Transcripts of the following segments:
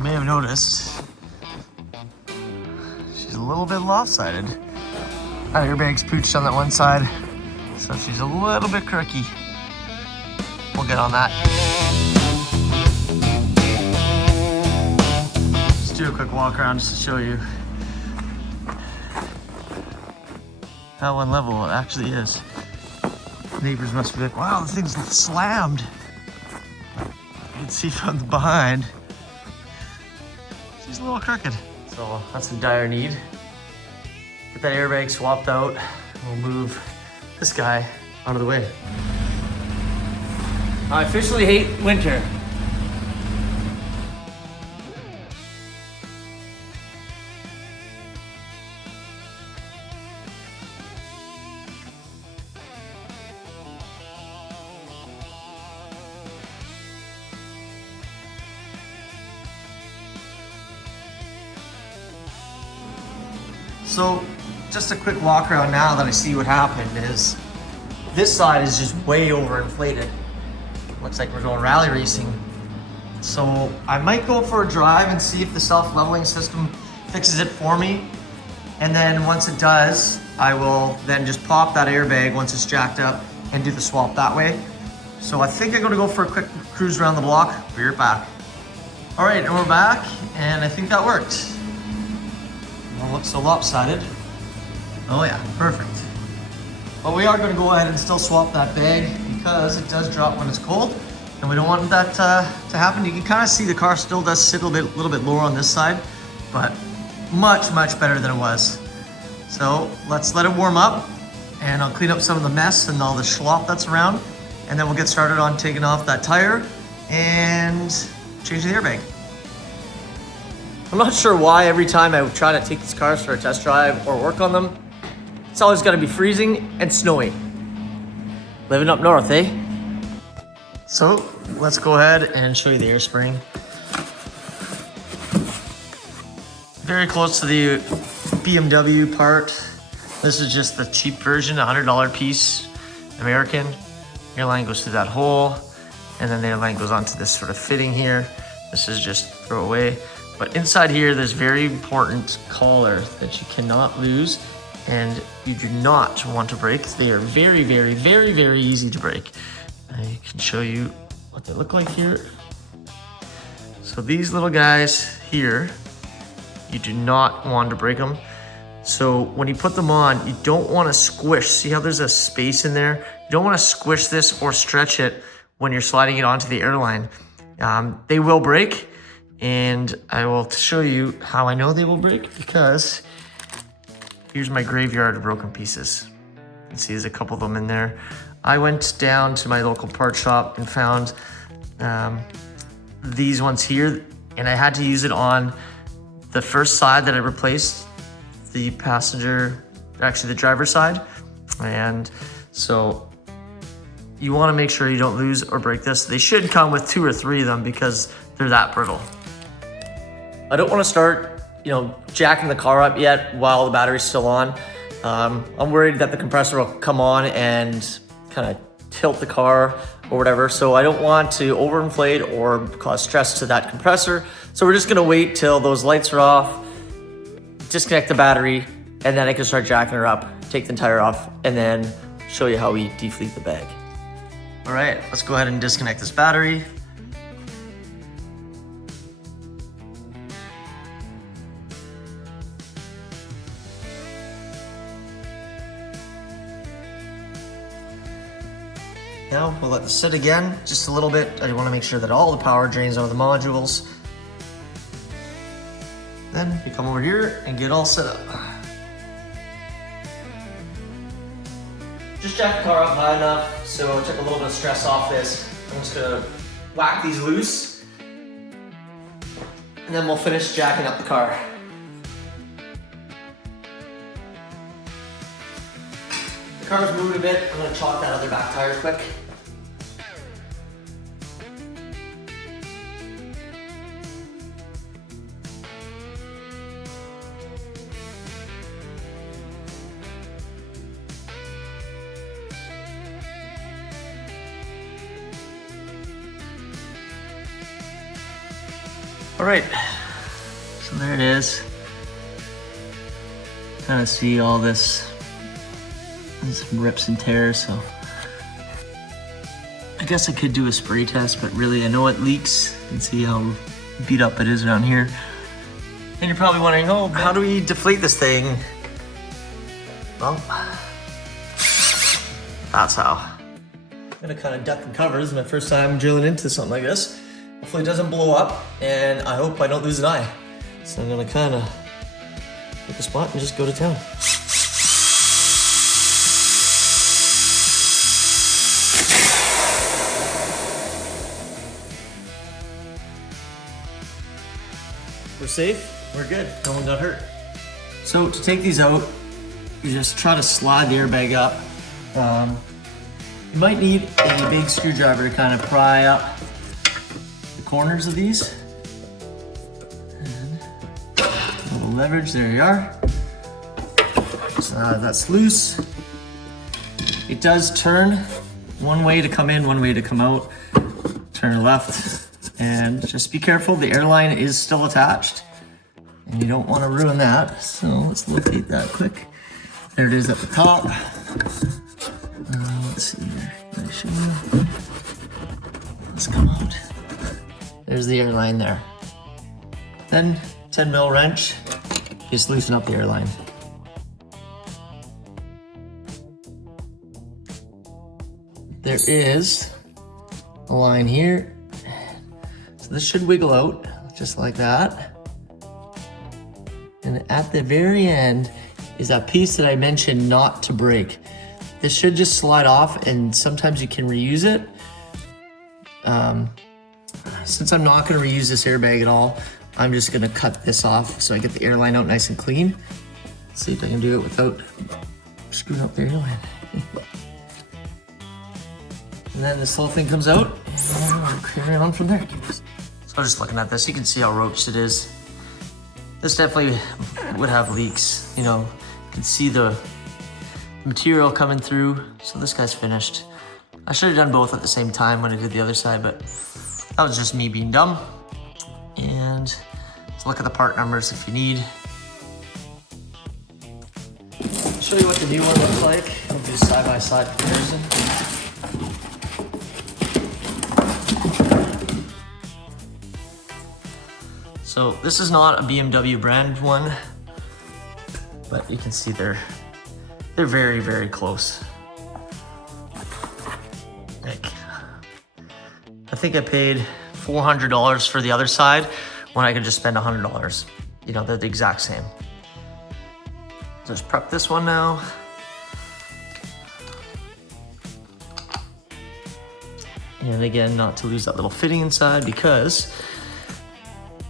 you may have noticed, she's a little bit lopsided. That airbag's pooched on that one side, so she's a little bit croaky. We'll get on that. Just do a quick walk around just to show you how unlevel it actually is. Neighbors must be like, wow, the thing's slammed. You can see from the behind, she's a little crooked. So that's in dire need. Get that airbag swapped out. We'll move this guy out of the way. I officially hate winter. So just a quick walk around now that I see what happened is this side is just way overinflated. Looks like we're going rally racing. So I might go for a drive and see if the self-leveling system fixes it for me. And then once it does, I will then just pop that airbag once it's jacked up and do the swap that way. So I think I'm gonna go for a quick cruise around the block. Be right back. All right, and we're back, and I think that worked. Don't look so lopsided. Oh yeah, perfect. But we are going to go ahead and still swap that bag because it does drop when it's cold, and we don't want that to happen. You can kind of see the car still does sit a little bit lower on this side, but much better than it was. So let's let it warm up, and I'll clean up some of the mess and all the schlop that's around, and then we'll get started on taking off that tire and changing the airbag. I'm not sure why every time I try to take these cars for a test drive or work on them, it's always gotta be freezing and snowy. Living up north, eh? So let's go ahead and show you the air spring. Very close to the BMW part. This is just the cheap version, $100 piece, American. Airline goes through that hole, and then the airline goes onto this sort of fitting here. This is just throw away. But inside here, there's very important collar that you cannot lose and you do not want to break. They are very easy to break. I can show you what they look like here. So these little guys here, you do not want to break them. So when you put them on, you don't want to squish. See how there's a space in there? You don't want to squish this or stretch it when you're sliding it onto the airline. They will break. And I will show you how I know they will break, because here's my graveyard of broken pieces. You can see there's a couple of them in there. I went down to my local part shop and found these ones here, and I had to use it on the first side that I replaced, the driver's side. And so you want to make sure you don't lose or break this. They should come with 2 or 3 of them because they're that brittle. I don't want to start, jacking the car up yet while the battery's still on. I'm worried that the compressor will come on and kind of tilt the car or whatever. So I don't want to overinflate or cause stress to that compressor. So we're just going to wait till those lights are off, disconnect the battery, and then I can start jacking her up, take the tire off, and then show you how we deflate the bag. All right, let's go ahead and disconnect this battery. Now we'll let this sit again, just a little bit. I want to make sure that all the power drains out of the modules. Then we come over here and get all set up. Just jack the car up high enough so it took a little bit of stress off this. I'm just gonna whack these loose, and then we'll finish jacking up the car. The car's moving a bit. I'm gonna chalk that other back tire quick. All right, so there it is. Kind of see all this, some rips and tears, so I guess I could do a spray test, but really I know it leaks. You can see how beat up it is around here. And you're probably wondering, oh, how do we deflate this thing? Well, that's how. I'm gonna kind of duck and cover. This is my first time drilling into something like this. Hopefully it doesn't blow up, and I hope I don't lose an eye. So I'm gonna kind of pick a spot and just go to town. We're safe, we're good, no one got hurt. So to take these out, you just try to slide the airbag up. You might need a big screwdriver to kind of pry up the corners of these. And a little leverage, there you are. So that's loose. It does turn one way to come in, one way to come out. Turn left, and just be careful, the airline is still attached and you don't want to ruin that. So let's locate that quick. There it is at the top. Let's see here. Can I show you? Let's come out. There's the airline there. Then 10 mil wrench, just loosen up the airline. There is a line here. So this should wiggle out just like that. And at the very end is that piece that I mentioned not to break. This should just slide off, and sometimes you can reuse it. Since I'm not gonna reuse this airbag at all, I'm just gonna cut this off so I get the airline out nice and clean. Let's see if I can do it without screwing up the airline. And then this whole thing comes out, and we'll carry on from there. So just looking at this, you can see how roached it is. This definitely would have leaks, you know. You can see the material coming through. So this guy's finished. I should have done both at the same time when I did the other side, but that was just me being dumb. And let's look at the part numbers if you need. I'll show you what the new one looks like. I'll do side-by-side comparison. So this is not a BMW brand one, but you can see they're very, very close. Like, I think I paid $400 for the other side when I could just spend $100. You know, they're the exact same. So just prep this one now. And again, not to lose that little fitting inside because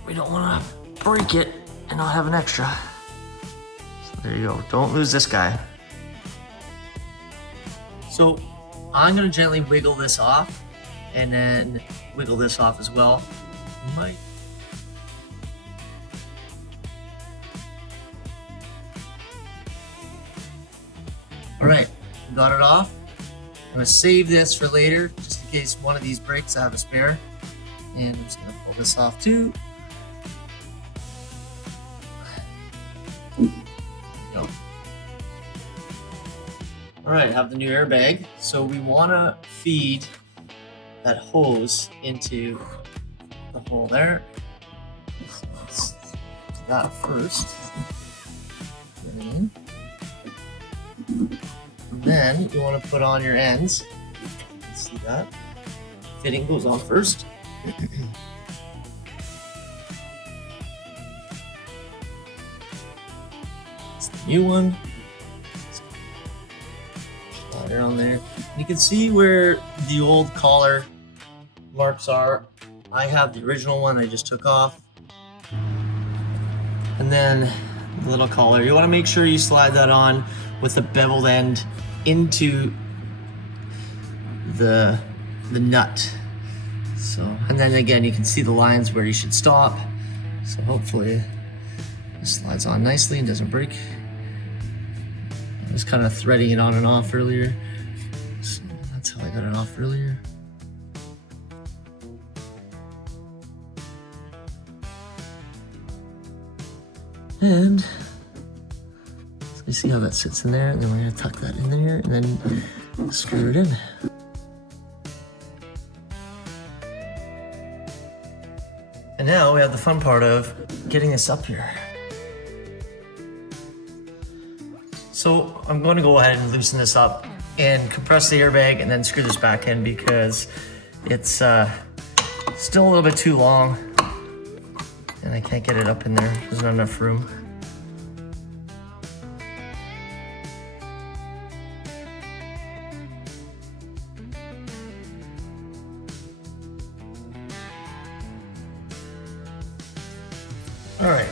we don't want to break it and not have an extra. So there you go. Don't lose this guy. So I'm going to gently wiggle this off and then wiggle this off as well. Might. All right, got it off. I'm going to save this for later just in case one of these breaks. I have a spare. And I'm just going to pull this off too. Go. All right, I have the new airbag. So we want to feed that hose into the hole there. So let's do that first. Get it in. And then you want to put on your ends. You can see that. Fitting goes on first. New one. Slide it on there. You can see where the old collar marks are. I have the original one I just took off. And then the little collar. You want to make sure you slide that on with the beveled end into the nut. So, and then again, you can see the lines where you should stop. So hopefully it slides on nicely and doesn't break. I was kind of threading it on and off earlier. So that's how I got it off earlier. And so you see how that sits in there, and then we're gonna tuck that in there and then screw it in. And now we have the fun part of getting this up here. So I'm going to go ahead and loosen this up and compress the airbag and then screw this back in because it's still a little bit too long and I can't get it up in there. There's not enough room. All right,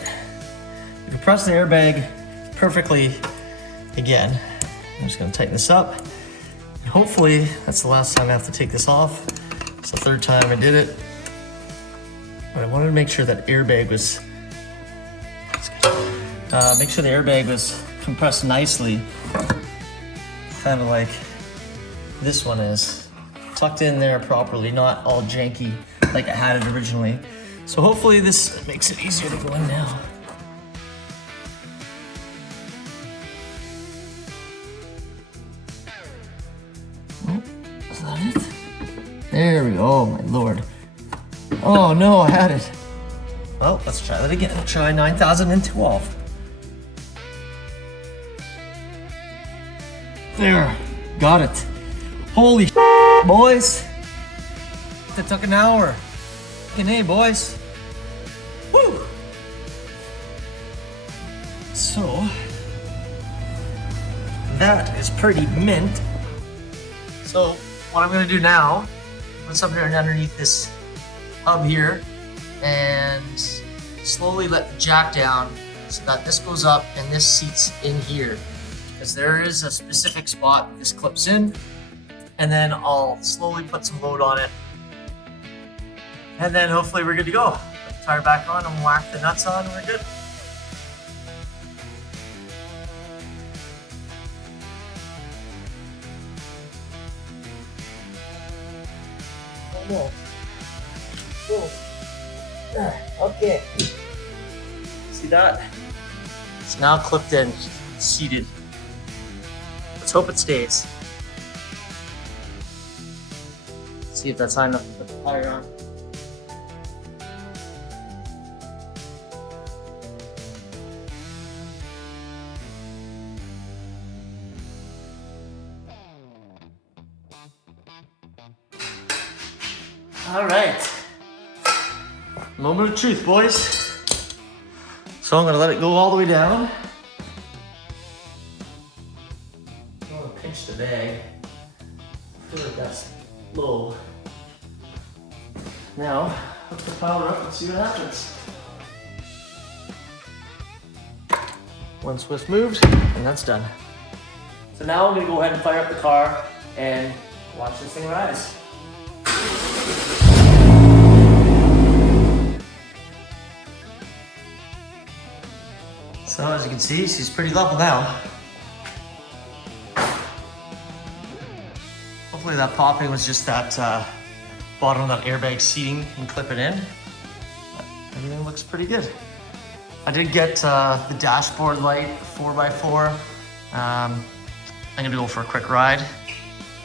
we compressed the airbag perfectly again. I'm just gonna tighten this up. And hopefully that's the last time I have to take this off. It's the third time I did it. But I wanted to make sure that airbag was, make sure the airbag was compressed nicely. Kind of like this one is. Tucked in there properly, not all janky like I had it originally. So hopefully this makes it easier to go in now. Oh, is that it? There we go, oh my lord. Oh no, I had it. Well, let's try that again. Try 9012. There, got it. Holy shit, boys. That took an hour. Hey, boys. Woo! So, that is pretty mint. So, what I'm gonna do now, put something underneath this hub here and slowly let the jack down so that this goes up and this seats in here. Because there is a specific spot this clips in, and then I'll slowly put some load on it. And then hopefully we're good to go. Put the tire back on and whack the nuts on and we're good. Almost. Cool. Okay. See that? It's now clipped in, seated. Let's hope it stays. See if that's high enough to put the tire on. All right, moment of truth, boys. So I'm gonna let it go all the way down. I'm gonna pinch the bag. I feel like that's low. Now, hook the power up and see what happens. One swift move, and that's done. So now I'm gonna go ahead and fire up the car and watch this thing rise. So as you can see, she's pretty level now. Hopefully that popping was just that bottom of that airbag seating and clip it in. But everything looks pretty good. I did get the dashboard light 4x4. I'm gonna go for a quick ride.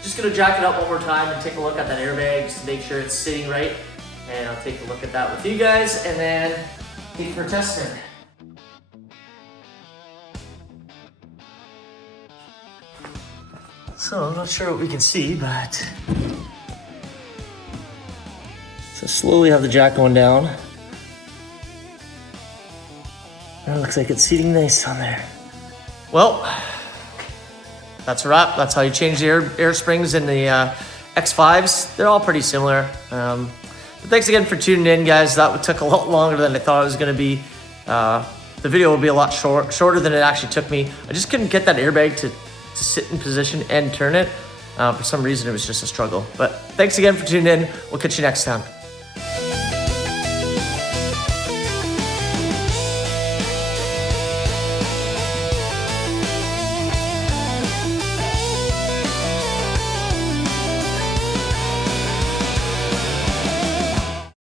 Just gonna jack it up one more time and take a look at that airbag just to make sure it's sitting right. And I'll take a look at that with you guys and then take it for testing. So I'm not sure what we can see, but so slowly have the jack going down. That looks like it's seating nice on there. Well, that's a wrap. That's how you change the air springs in the X5s. They're all pretty similar. But thanks again for tuning in, guys. That took a lot longer than I thought it was going to be. The video will be a lot shorter than it actually took me. I just couldn't get that airbag to sit in position and turn it. For some reason, it was just a struggle. But thanks again for tuning in. We'll catch you next time.